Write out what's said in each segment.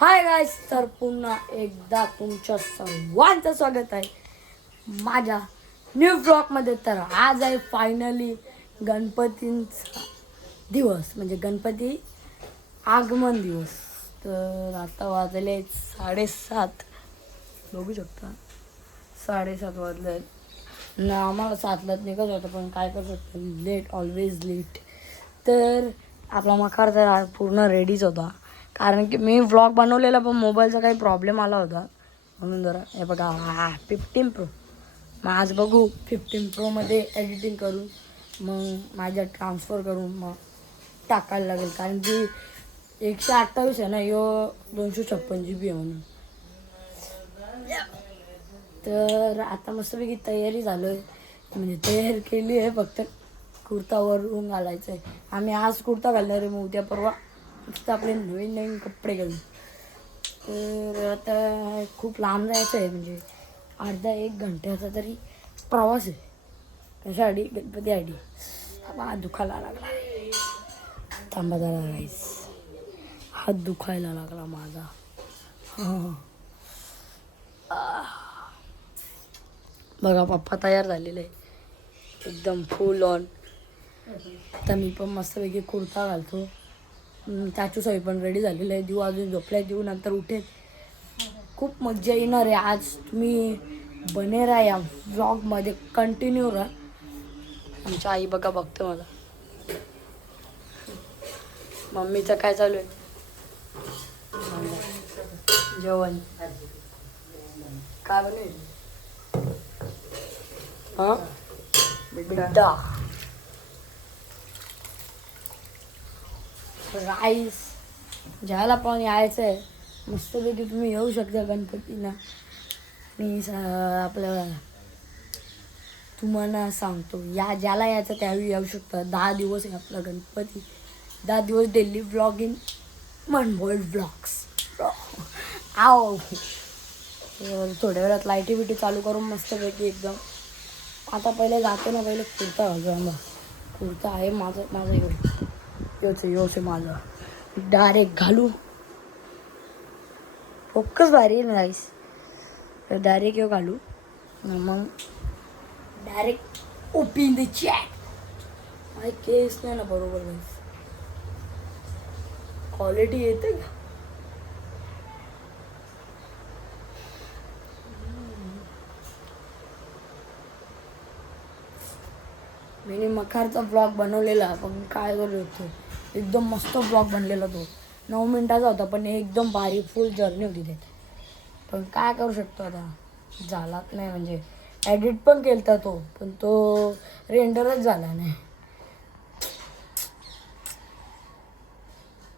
Hi guys, तर पुन्हा एकदा तुमच्या सर्वांचं स्वागत आहे माझ्या न्यू ब्लॉगमध्ये. तर आज आहे फायनली गणपतींचा दिवस, म्हणजे गणपती आगमन दिवस. तर आता वाजले 7:30, बघू शकता 7:30 वाजले ना. आम्हाला 7लाच निघत होतं, पण काय करू शकतो, लेट ऑलवेज लेट. तर आपला मकार तर पूर्ण रेडीच होता, कारण की मी व्लॉग बनवलेला पण मोबाईलचा काही प्रॉब्लेम आला होता, म्हणून जरा हे बघा 15 प्रो. मग आज बघू 15 प्रोमध्ये एडिटिंग करून मग माझ्या ट्रान्सफर करून मग टाकायला लागेल, कारण की 128 आहे ना, यो 256 GB आहे म्हणून. तर आता मस्तपैकी तयारी झालो आहे, म्हणजे तयारी केली आहे, फक्त कुर्तावरून घालायचं आहे. आम्ही आज कुर्ता घालणार आहे, मग उद्या परवा फक्त आपले नवीन नवीन कपडे घालू. तर आता खूप लांब जायचं आहे, म्हणजे अर्धा 1 घंट्याचा तरी प्रवास आहे. कशासाठी? गणपतीसाठी. हात दुखायला लागला, थांबा जरा राईस, हात दुखायला लागला माझा. बघा पप्पा तयार झालेले आहे एकदम फुल ऑन. आता मी पण मस्तपैकी कुर्ता घालतो. चाचू साई पण रेडी झालेलं आहे. देऊ अजून झोपल्या, देऊ नंतर उठेल. खूप मजा येणार आहे आज. तुम्ही बने राहा या व्लॉगमध्ये, कंटिन्यू राहा. आमच्या आई बघा बघते मला. मम्मीचं काय चालू आहे? जेवण काय बनवेल? हां, बिड्डा राईस. ज्याला पण यायचं आहे मस्तपैकी तुम्ही येऊ शकता गणपतीला. मी आपलं तुम्हाला सांगतो, ज्याला यायचं त्यावेळी येऊ शकता. 10 दिवस आहे आपला गणपती. 10 दिवस डेली व्लॉगिंग, मनबॉय व्लॉग्स. आओ, थोड्या वेळात लाईटी बिटी चालू करून मस्तपैकी एकदम. आता पहिले जातो ना, पहिले कुर्ता घालतो. आम्हाला कुर्ता आहे माझा योच आहे माझा. डायरेक्ट घालू, फोकस भारी आहे ना राईस. तर डायरेक्ट येऊ घालू, मग डायरेक्ट ओपन द चॅट. माझे केस नाही ना बरोबर राईस, क्वालिटी येते का? मी मकारचा ब्लॉग बनवलेला, पण काय करू होतो, एकदम मस्त ब्लॉग बनलेला. तो 9 मिनिटाचा होता, पण एकदम भारी फुल जर्नी होती त्यात. पण काय करू शकतो आता, झालाच नाही. म्हणजे एडिट पण केलता तो, पण तो रेंडरच झाला नाही.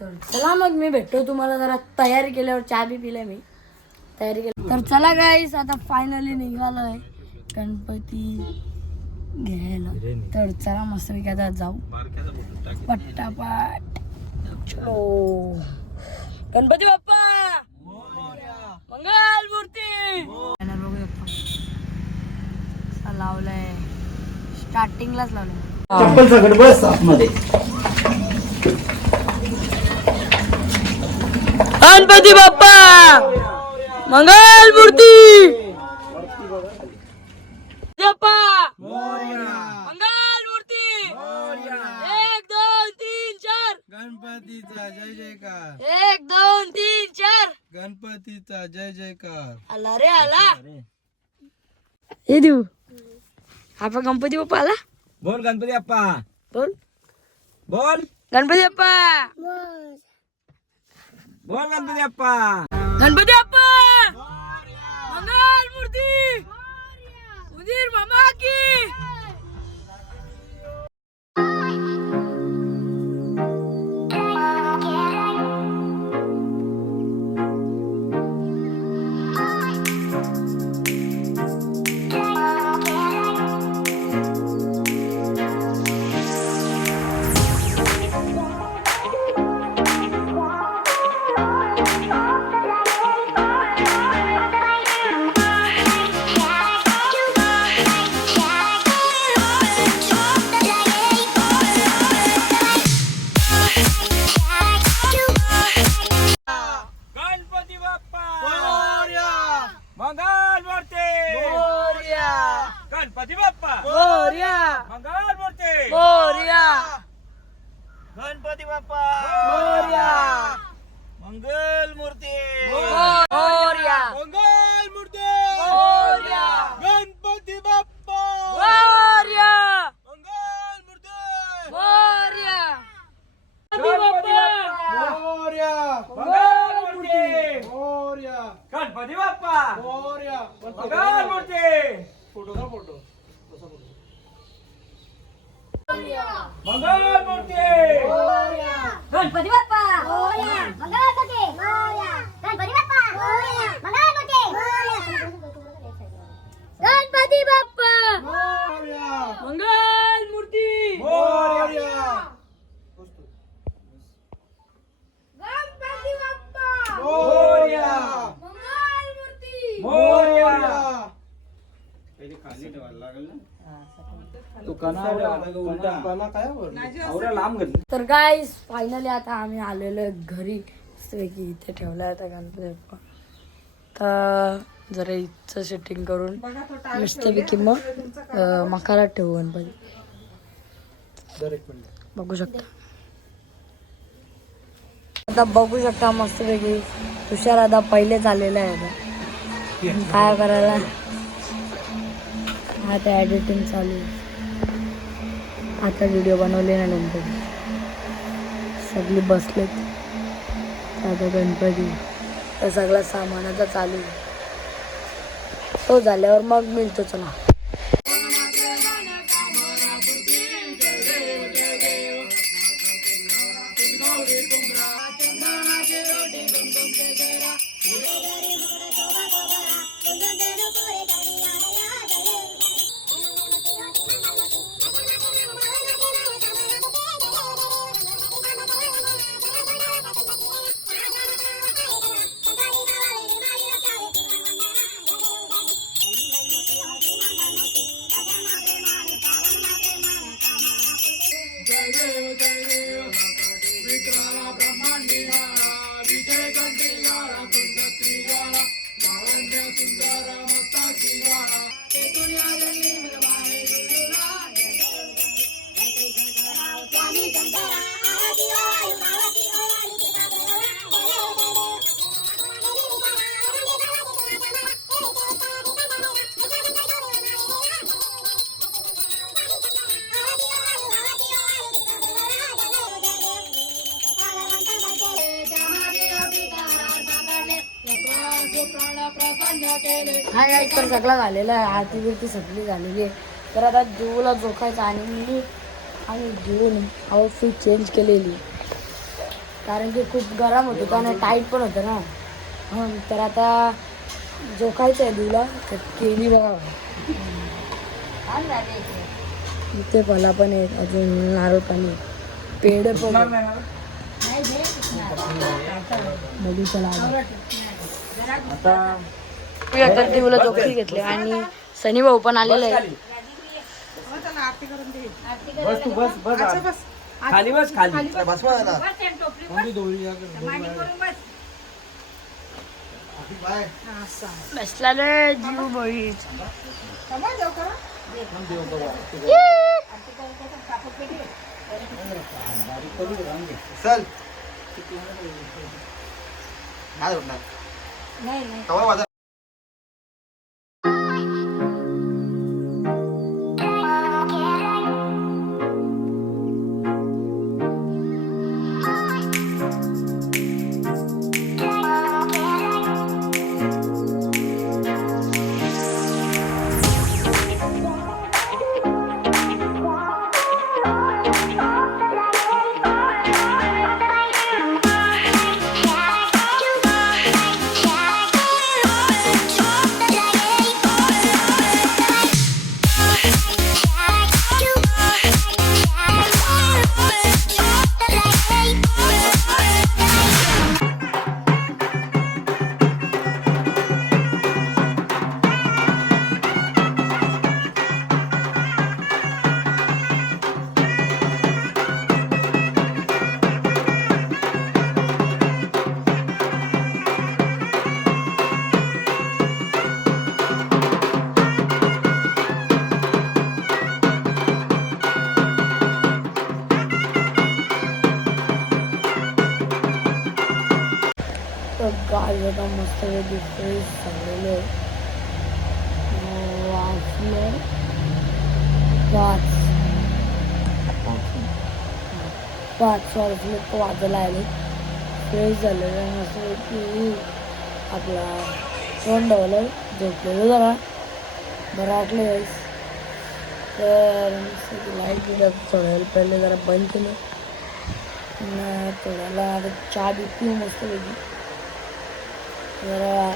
तर चला मग मी भेटतो तुम्हाला जरा तयारी केल्यावर. चहा बी पिलाय मी, तयारी केली. तर चला गाईस, आता फायनली निघालोय गणपती घ्यायला. तर चला मस्तपैकी आता जाऊ पट्टापाट. चलो, गणपती बाप्पा मंगल मूर्ती. बघू शकतो लावलंय, स्टार्टिंगलाच लावलंय. चप्पल सगळं बस आतमध्ये. गणपती बाप्पा मंगल मूर्ती. मंगल मूर्ती. 1 2 3 4 गणपतीचा जय जयकार. 1 2 3 4 गणपतीचा जय जयकार. आला रे आला. हे देऊ आपला गणपती बाप्पा आला. बोल गणपती बाप्पा. बोल बोल गणपती बाप्पा. बोल गणपती बाप्पा. गणपती बाप्पा मंगल मूर्ती. उदीर मामा की. मंगलमूर्ती मोरया गणपती बाप्पा मोरया मंगलमूर्ती फोटो का फोटो तसा फोटो मंगलमूर्ती गणपती बाप्पा मंगलमूर्ती गणपती बाप्पा मंगलमूर्ती गणपती बाप्पा मोरया मंगलमूर्ती मोरया गणपती बाप्पा मोरया मंगलमूर्ती मोरया दुकाना काय वर लांब घातली तर गाईस फायनली आता आम्ही आलेलो आहे घरी मस्तपैकी इथे ठेवला होता गणपती बाप्पा. तर जरा इथचं सेटिंग करून मस्तपैकी मग मकारात ठेवू गणपती. बघू शकता आता बघू शकता मस्तपैकी तुषार आता पहिलेच आलेला आहे आता काय करायला आता एडिटिंग चालू आहे. आता व्हिडिओ बनवले ना गणपती सगळी बसलेत आता गणपती तर सगळा सामानाचा चालू आहे. तो झाल्यावर मग मिळतो चला. हा गाईस तर सगळं झालेलं आहे. आरती बिरती सगळी झालेली आहे. तर आता जीवला झोकायचं आणि मी आणि जीवन आउटफिट चेंज केलेली कारण की खूप गरम होत होतं आणि टाईट पण होतं ना. तर आता झोकायचं आहे जीवला. तर केली बघा इथे फला पण आहे अजून नारळ पाणी पेढ पण बघू चला आता तर देऊला झोपी घेतली आणि सनी भाऊ पण आलेला आहे. बस तू बस बस खाली बस खाली बस बसला रे जीव बळी. चल गाय आता मस्त दिसतोय सगळे वाचले पाच वाजले तो वाजायला आले फ्रेश झालेलं आहे असं की आपला तोंड डवलं झोपलेलं जरा बरं वाटलं गाईस. तर लाईट गेलं थोड्या वेळ पहिले जरा बंद केलं थोड्याला आता चहा बी पिऊ मस्त वेगळी जरा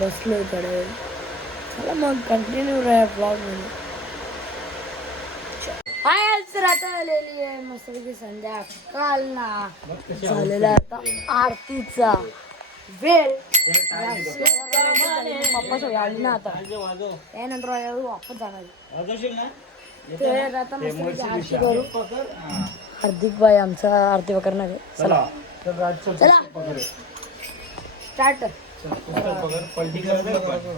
बसलो थोड्या वेळ. चला मग कंटिन्यू राहा ब्लॉगमध्ये. आज रात्र आलेली आहे मस्तपैकी संध्याकाळ ना झालेला आता आरतीचा वेळ. पप्पा सगळे आली ना आता त्यानंतर वापस जाणार. तर आता मस्तपैकी आरती करू. हार्दिक भाई आमचा आरती करणार आहे. चला चला स्टार्ट. पलटी करायचं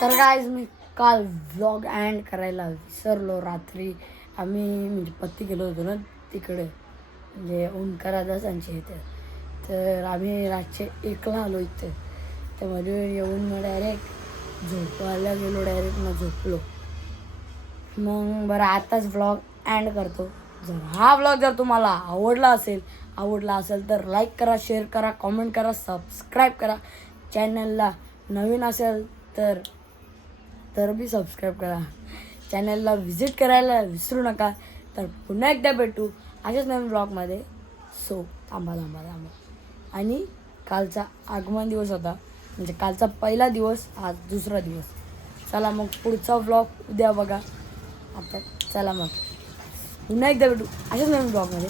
तर गाईज मी काल व्लॉग एंड करायला विसरलो. रात्री आम्ही म्हणजे पत्ती गेलो होतो ना तिकडे म्हणजे ओंकारा दासांच्या इथे. तर आम्ही रातचे 1ला आलो इथे. त्यामध्ये येऊन मग डायरेक्ट झोपायला गेलो. डायरेक्ट मग झोपलो. मग बरं आताच व्लॉग एंड करतो. हा व्लॉग जर तुम्हाला आवडला असेल तर लाईक करा, शेअर करा, कॉमेंट करा, सबस्क्राईब करा. चॅनलला नवीन असेल तर बी सबस्क्राईब करा. चॅनलला व्हिजिट करायला विसरू नका. तर पुन्हा एकदा भेटू अशाच नवीन ब्लॉगमध्ये. सो थांबा. आणि कालचा आगमन दिवस होता म्हणजे कालचा पहिला दिवस, आज दुसरा दिवस. चला मग पुढचा ब्लॉग उद्या बघा. आता चला मग पुन्हा एकदा भेटू अशाच नवीन ब्लॉगमध्ये.